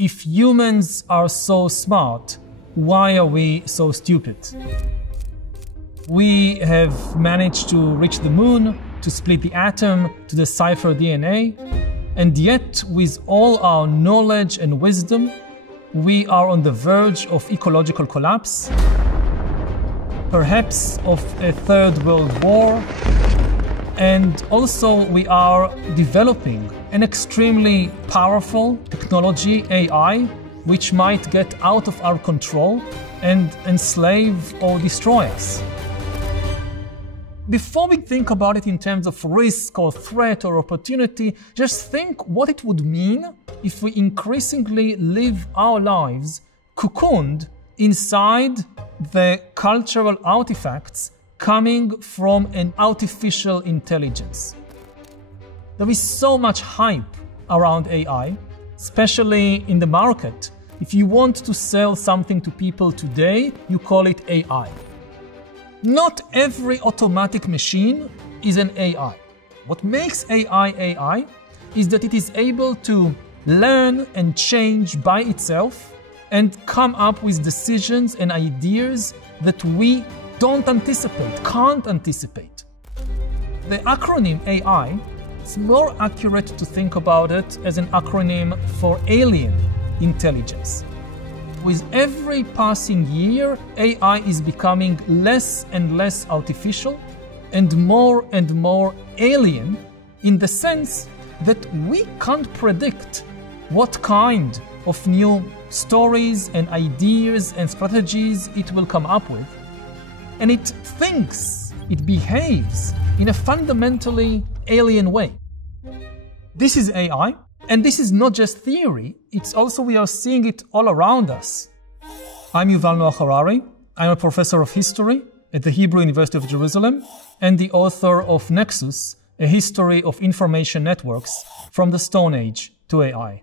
if humans are so smart, why are we so stupid? We have managed to reach the moon, to split the atom, to decipher DNA, and yet with all our knowledge and wisdom, we are on the verge of ecological collapse, perhaps of a third world war, and also we are developing an extremely powerful technology, AI, which might get out of our control and enslave or destroy us. Before we think about it in terms of risk or threat or opportunity, just think what it would mean if we increasingly live our lives cocooned inside the cultural artifacts coming from an artificial intelligence. There is so much hype around AI, especially in the market. If you want to sell something to people today, you call it AI. Not every automatic machine is an AI. What makes AI is that it is able to learn and change by itself and come up with decisions and ideas that we don't anticipate, can't anticipate. The acronym AI, it's more accurate to think about it as an acronym for alien intelligence. With every passing year, AI is becoming less and less artificial and more alien in the sense that we can't predict what kind of new stories and ideas and strategies it will come up with. And it thinks, it behaves in a fundamentally alien way. This is AI, and this is not just theory, it's also we are seeing it all around us. I'm Yuval Noah Harari. I'm a professor of history at the Hebrew University of Jerusalem and the author of Nexus, a history of information networks from the Stone Age to AI.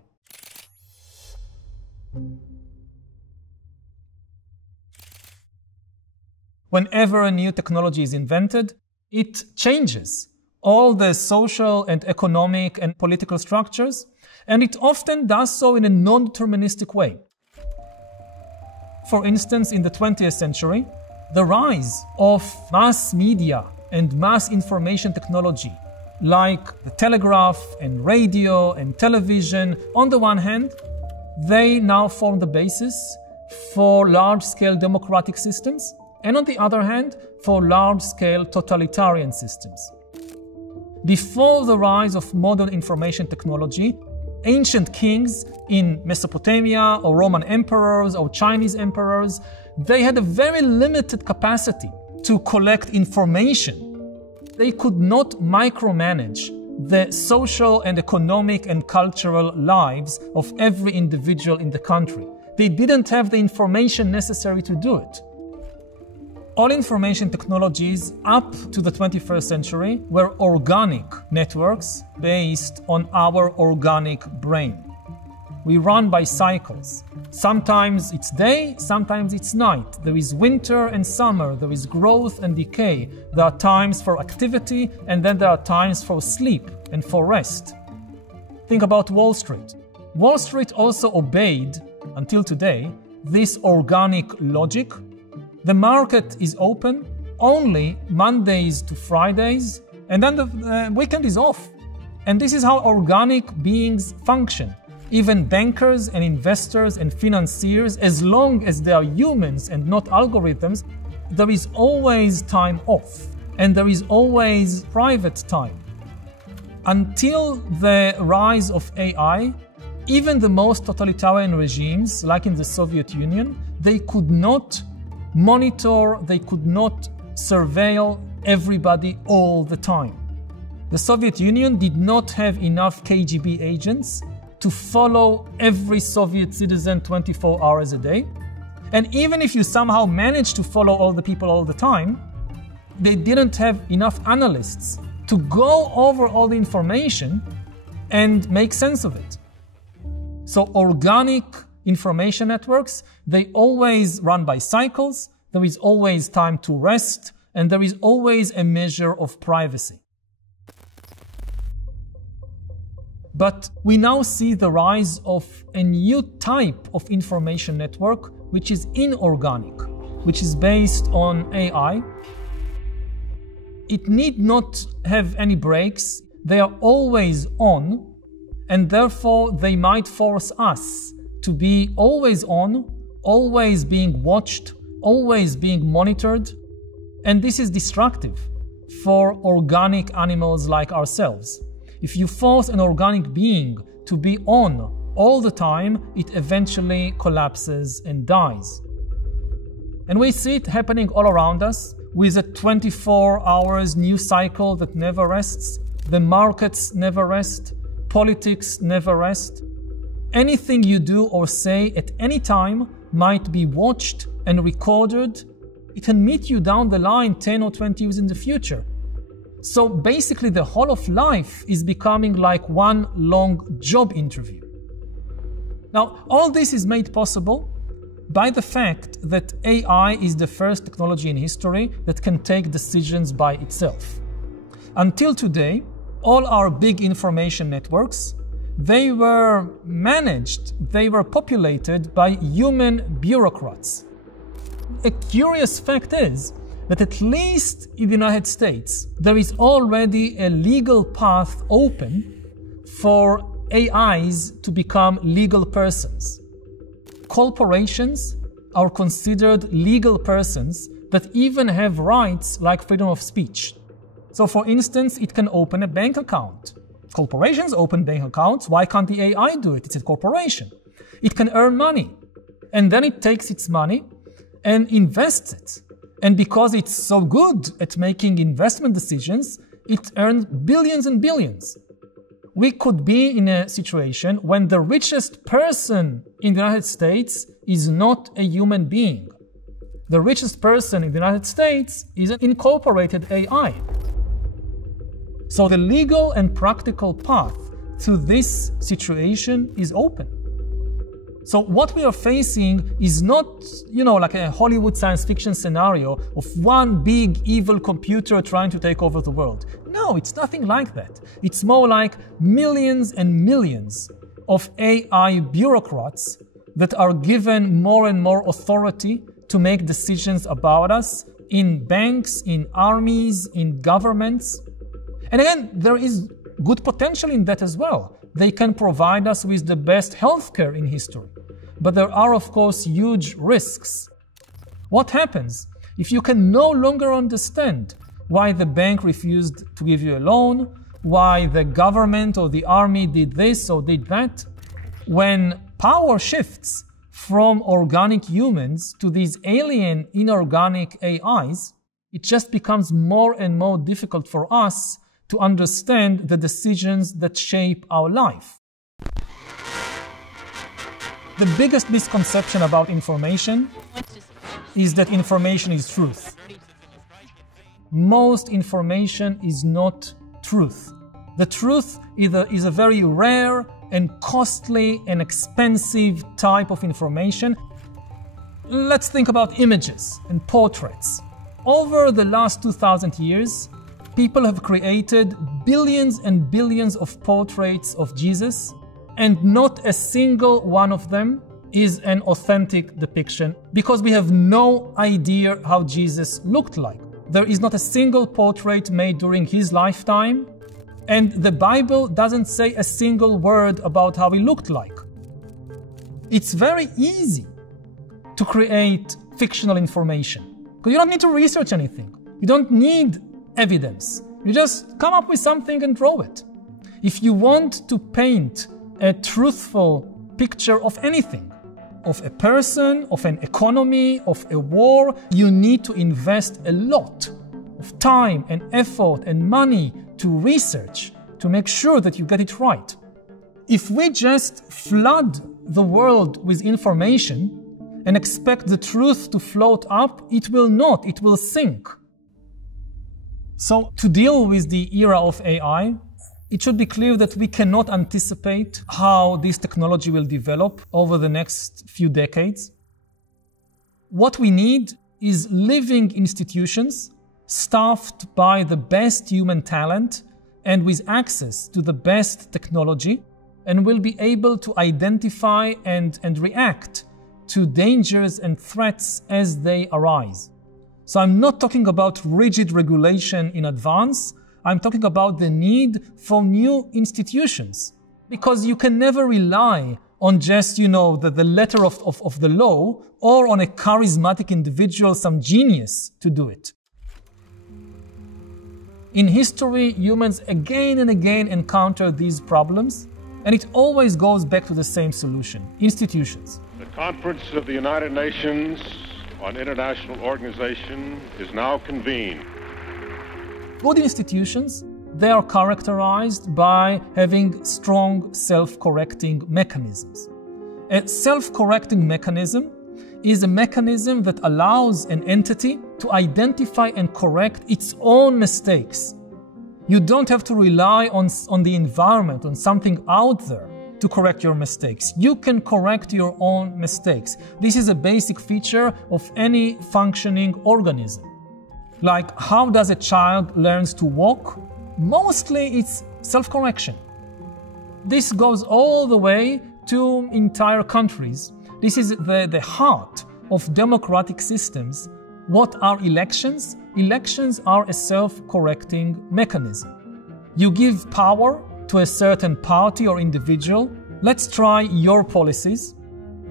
Whenever a new technology is invented, it changes all the social and economic and political structures, and it often does so in a non-deterministic way. For instance, in the 20th century, the rise of mass media and mass information technology, like the telegraph and radio and television, on the one hand, they now form the basis for large-scale democratic systems, and on the other hand, for large-scale totalitarian systems. Before the rise of modern information technology, ancient kings in Mesopotamia or Roman emperors or Chinese emperors, they had a very limited capacity to collect information. They could not micromanage the social and economic and cultural lives of every individual in the country. They didn't have the information necessary to do it. All information technologies up to the 21st century were organic networks based on our organic brain. We run by cycles. Sometimes it's day, sometimes it's night. There is winter and summer. There is growth and decay. There are times for activity, and then there are times for sleep and for rest. Think about Wall Street. Wall Street also obeyed, until today, this organic logic. The market is open only Mondays to Fridays, and then the weekend is off. And this is how organic beings function. Even bankers and investors and financiers, as long as they are humans and not algorithms, there is always time off, and there is always private time. Until the rise of AI, even the most totalitarian regimes, like in the Soviet Union, they could not monitor, they could not surveil everybody all the time. The Soviet Union did not have enough KGB agents to follow every Soviet citizen 24 hours a day. And even if you somehow managed to follow all the people all the time, they didn't have enough analysts to go over all the information and make sense of it. So organic information networks, they always run by cycles, there is always time to rest, and there is always a measure of privacy. But we now see the rise of a new type of information network, which is inorganic, which is based on AI. It need not have any breaks. They are always on, and therefore they might force us to be always on, always being watched, always being monitored. And this is destructive for organic animals like ourselves. If you force an organic being to be on all the time, it eventually collapses and dies. And we see it happening all around us with a 24 hours news cycle that never rests. The markets never rest. Politics never rest. Anything you do or say at any time might be watched and recorded. It can meet you down the line 10 or 20 years in the future. So basically the whole of life is becoming like one long job interview. Now, all this is made possible by the fact that AI is the first technology in history that can take decisions by itself. Until today, all our big information networks, they were managed, they were populated by human bureaucrats. A curious fact is that at least in the United States, there is already a legal path open for AIs to become legal persons. Corporations are considered legal persons that even have rights like freedom of speech. So for instance, it can open a bank account. Corporations open bank accounts. Why can't the AI do it? It's a corporation. It can earn money. And then it takes its money and invests it. And because it's so good at making investment decisions, it earns billions and billions. We could be in a situation when the richest person in the United States is not a human being. The richest person in the United States is an incorporated AI. So the legal and practical path to this situation is open. So what we are facing is not, like a Hollywood science fiction scenario of one big evil computer trying to take over the world. No, it's nothing like that. It's more like millions and millions of AI bureaucrats that are given more and more authority to make decisions about us in banks, in armies, in governments. And again, there is good potential in that as well. They can provide us with the best healthcare in history. But there are, of course, huge risks. What happens if you can no longer understand why the bank refused to give you a loan, why the government or the army did this or did that? When power shifts from organic humans to these alien inorganic AIs, it just becomes more and more difficult for us to understand the decisions that shape our life. The biggest misconception about information is that information is truth. Most information is not truth. The truth is a very rare and costly and expensive type of information. Let's think about images and portraits. Over the last 2,000 years, people have created billions and billions of portraits of Jesus, and not a single one of them is an authentic depiction because we have no idea how Jesus looked like. There is not a single portrait made during his lifetime, and the Bible doesn't say a single word about how he looked like. It's very easy to create fictional information because you don't need to research anything. You don't need evidence. You just come up with something and draw it. If you want to paint a truthful picture of anything, of a person, of an economy, of a war, you need to invest a lot of time and effort and money to research, to make sure that you get it right. If we just flood the world with information and expect the truth to float up, it will not, it will sink. So to deal with the era of AI, it should be clear that we cannot anticipate how this technology will develop over the next few decades. What we need is living institutions staffed by the best human talent and with access to the best technology and will be able to identify and react to dangers and threats as they arise. So I'm not talking about rigid regulation in advance. I'm talking about the need for new institutions, because you can never rely on just, the letter of the law, or on a charismatic individual, some genius to do it. In history, humans again and again encounter these problems, and it always goes back to the same solution: institutions. The Conference of the United Nations on International Organization is now convened. Good institutions, they are characterized by having strong self-correcting mechanisms. A self-correcting mechanism is a mechanism that allows an entity to identify and correct its own mistakes. You don't have to rely on the environment, on something out there to correct your mistakes. You can correct your own mistakes. This is a basic feature of any functioning organism. Like, how does a child learn to walk? Mostly it's self-correction. This goes all the way to entire countries. This is the heart of democratic systems. What are elections? Elections are a self-correcting mechanism. You give power to a certain party or individual. Let's try your policies.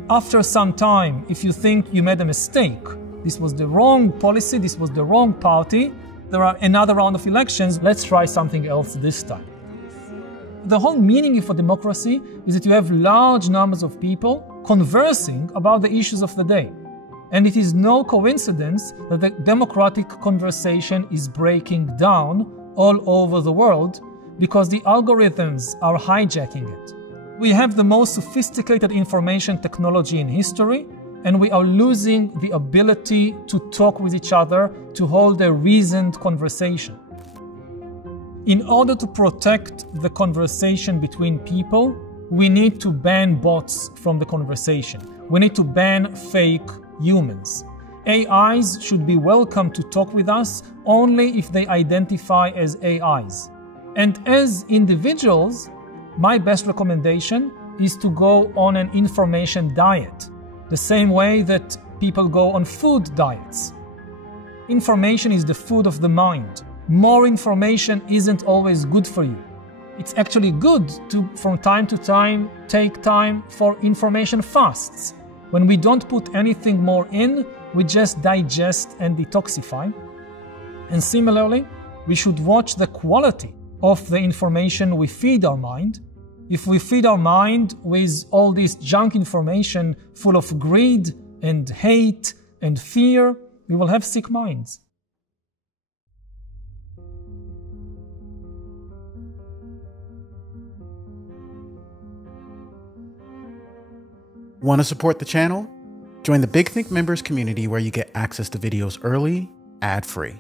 After some time, if you think you made a mistake, this was the wrong policy, this was the wrong party, there are another round of elections, let's try something else this time. The whole meaning of a democracy is that you have large numbers of people conversing about the issues of the day. And it is no coincidence that the democratic conversation is breaking down all over the world, because the algorithms are hijacking it. We have the most sophisticated information technology in history, and we are losing the ability to talk with each other, to hold a reasoned conversation. In order to protect the conversation between people, we need to ban bots from the conversation. We need to ban fake humans. AIs should be welcome to talk with us only if they identify as AIs. And as individuals, my best recommendation is to go on an information diet, the same way that people go on food diets. Information is the food of the mind. More information isn't always good for you. It's actually good to, from time to time, take time for information fasts. When we don't put anything more in, we just digest and detoxify. And similarly, we should watch the quality of the information we feed our mind. If we feed our mind with all this junk information full of greed and hate and fear, we will have sick minds. Want to support the channel? Join the Big Think members community, where you get access to videos early, ad-free.